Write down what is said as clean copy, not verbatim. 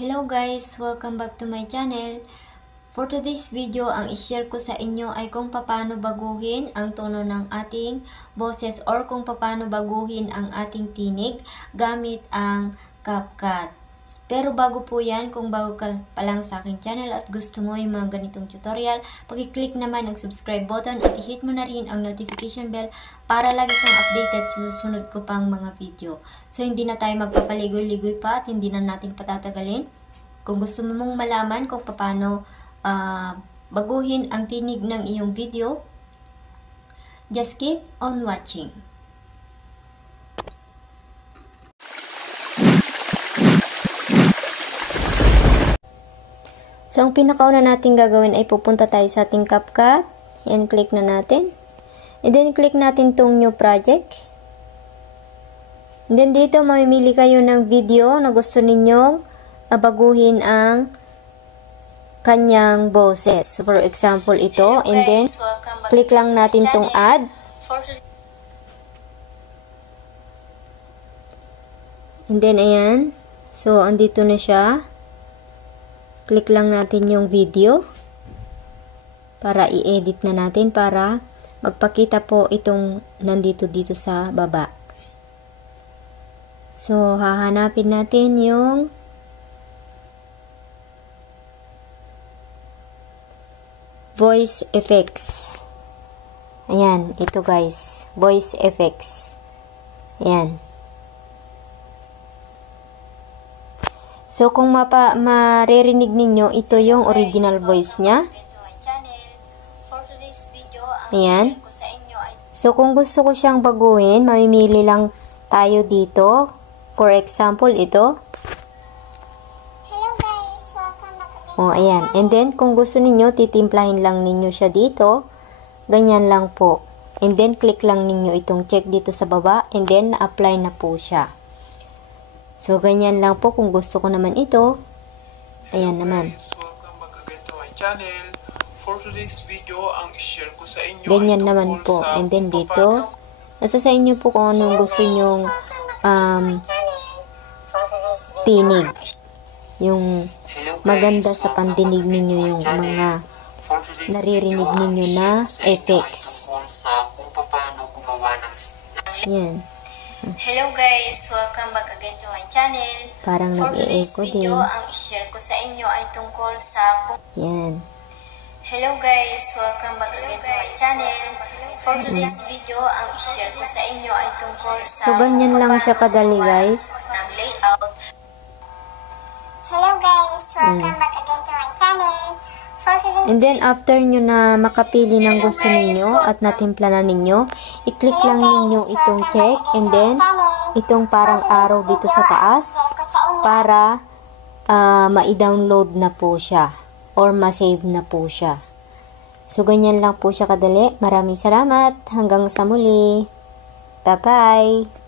Hello guys! Welcome back to my channel. For today's video, ang i-share ko sa inyo ay kung paano baguhin ang tono ng ating boses or kung paano baguhin ang ating tinig gamit ang CapCut. Pero bago po yan, kung bago ka pa lang sa aking channel at gusto mo yung mga ganitong tutorial, pag-click naman ang subscribe button at i-hit mo na rin ang notification bell para lagi kang updated sa susunod ko pang mga video. So hindi na tayo magpapaligoy-ligoy pa at hindi na natin patatagalin. Kung gusto mo mong malaman kung paano baguhin ang tinig ng iyong video, just keep on watching. So, ang pinakauna natin gagawin ay pupunta tayo sa ating CapCut. Yan, click na natin. And then, click natin tong new project. And then, dito, mamimili kayo ng video na gusto ninyong baguhin ang kanyang boses. So, for example, ito. And then, click lang natin tong add. And then, ayan. So, andito na siya. Click lang natin yung video para i-edit na natin para magpakita po itong nandito dito sa baba. So, hahanapin natin yung voice effects. Ayan, ito guys. Voice effects. Ayan. So, kung maririnig ninyo, ito yung original voice niya. Ayan. So, kung gusto ko siyang baguhin, mamimili lang tayo dito. For example, ito. Hello guys! Welcome back again. O, ayan. And then, kung gusto ninyo, titimplahin lang ninyo siya dito. Ganyan lang po. And then, click lang ninyo itong check dito sa baba. And then, na-apply na po siya. So, ganyan lang po kung gusto ko naman ito. Ayan naman. Welcome back again to my channel. For today's video, ang i-share ko sa inyo ganyan ay naman po. sa And then dito, nasa sa inyo po kung anong gusto nyong tinig. Yung maganda sa pandinig ninyo yung mga naririnig ninyo na effects. Yan. Hello guys! Welcome back again to my channel. Parang nag-e-echo din. Ang i-share ko sa inyo ay tungkol sa... Yan. Hello guys! Welcome back again to my channel. For today's video, ang i-share ko sa inyo ay tungkol sa... So, ganyan lang siya kadali guys. ...ng layout. Hello guys! Welcome back again to my channel. And then, after nyo na makapili ng gusto ninyo at natimpla na ninyo, i-click lang ninyo itong check and then, itong parang arrow dito sa taas para ma-download na po siya or ma-save na po siya. So, ganyan lang po siya kadali. Maraming salamat. Hanggang sa muli. Bye-bye!